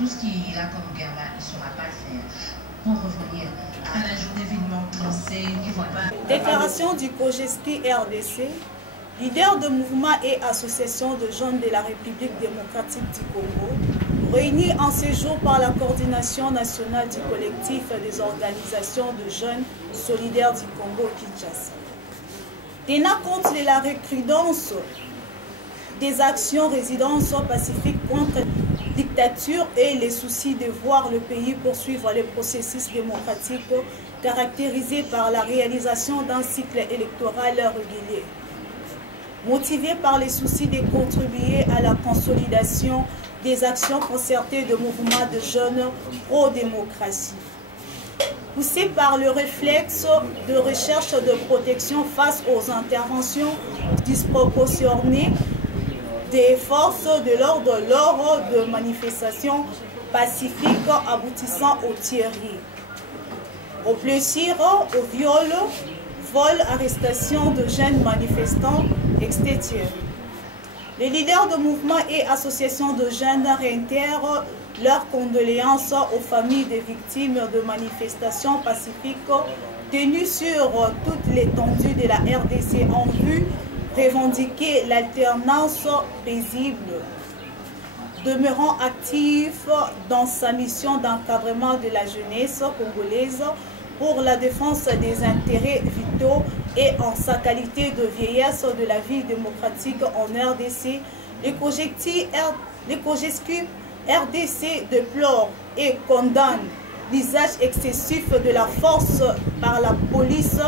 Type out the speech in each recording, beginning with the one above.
tout ce qu'il a comme guerre là, il ne saura pas le faire. Pour revenir à la jour d'événement pensée, qui voit pas. Déclaration du COGESCI RDC, leader de mouvements et associations de jeunes de la République démocratique du Congo, réunis en séjour par la coordination nationale du collectif des organisations de jeunes solidaires du Congo Kinshasa. Tenant compte de la recrudescence des actions résidence pacifiques contre la dictature et les soucis de voir le pays poursuivre les processus démocratiques caractérisés par la réalisation d'un cycle électoral régulier. Motivé par les soucis de contribuer à la consolidation des actions concertées de mouvements de jeunes pro-démocratie. Poussé par le réflexe de recherche de protection face aux interventions disproportionnées des forces de l'ordre lors de manifestations pacifiques aboutissant au tueries, au plaisir, au viol, vol, arrestation de jeunes manifestants, etc. Les leaders de mouvements et associations de jeunes réitèrent leurs condoléances aux familles des victimes de manifestations pacifiques tenues sur toute l'étendue de la RDC en vue revendiquer l'alternance paisible, demeurant actif dans sa mission d'encadrement de la jeunesse congolaise pour la défense des intérêts vitaux et en sa qualité de vieillesse de la vie démocratique en RDC, le COGESCI RDC déplore et condamne l'usage excessif de la force par la police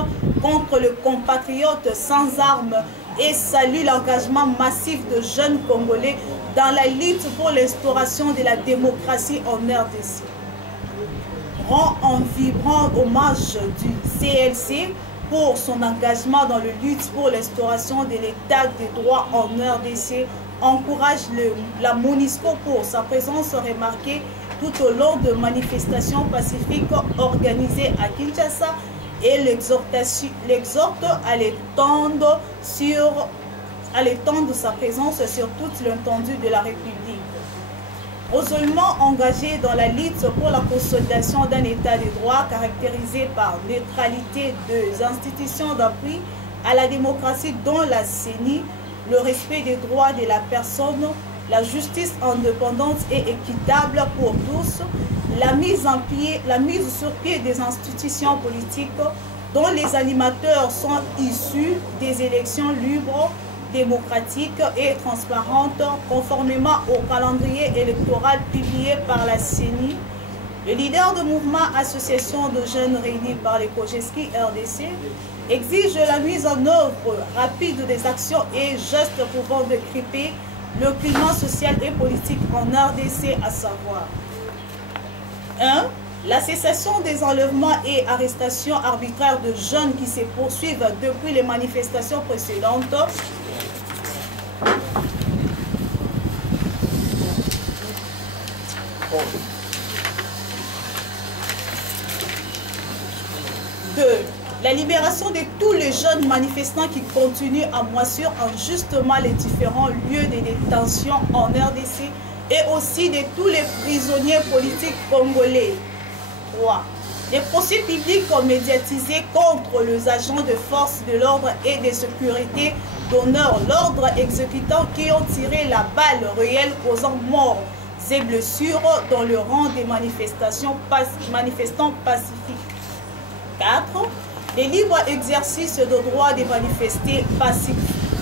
contre le compatriote sans armes et salue l'engagement massif de jeunes Congolais dans la lutte pour l'instauration de la démocratie en RDC. Rend un vibrant hommage du CLC pour son engagement dans la lutte pour l'instauration de l'état des droits en RDC, encourage la MONUSCO pour sa présence remarquée tout au long de manifestations pacifiques organisées à Kinshasa et l'exhorte à l'étendre sa présence sur toute l'étendue de la République. Résolument engagé dans la lutte pour la consolidation d'un état de droit caractérisé par neutralité des institutions d'appui à la démocratie dont la CENI, le respect des droits de la personne, la justice indépendante et équitable pour tous, la mise sur pied des institutions politiques dont les animateurs sont issus des élections libres, démocratiques et transparentes conformément au calendrier électoral publié par la CENI, le leader de mouvement association de jeunes réunis par les COGESCI RDC exige la mise en œuvre rapide des actions et gestes pouvant décrypter le climat social et politique en RDC, à savoir 1. La cessation des enlèvements et arrestations arbitraires de jeunes qui se poursuivent depuis les manifestations précédentes. 2. La libération de tous les jeunes manifestants qui continuent à moisir injustement les différents lieux de détention en RDC et aussi de tous les prisonniers politiques congolais. 3. Les procès publics médiatisés contre les agents de force de l'ordre et de sécurité donnant l'ordre exécutant qui ont tiré la balle réelle causant morts et blessures dans le rang des manifestants pacifiques. 4. Les libres exercices de droit de manifester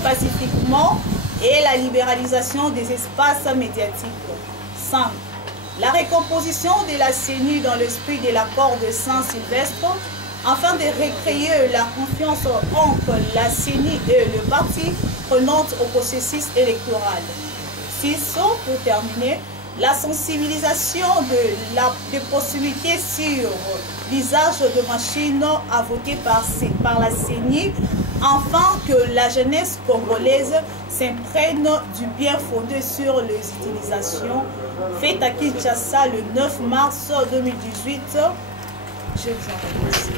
pacifiquement et la libéralisation des espaces médiatiques. 5. La recomposition de la CENI dans l'esprit de l'accord de Saint-Sylvestre afin de recréer la confiance entre la CENI et le parti prenant au processus électoral. 6. Pour terminer, la sensibilisation des possibilités sur l'usage de machines à voter par la CENI, afin que la jeunesse congolaise s'imprègne du bien fondé sur les utilisations faites à Kinshasa le 9 mars 2018. Je vous en remercie.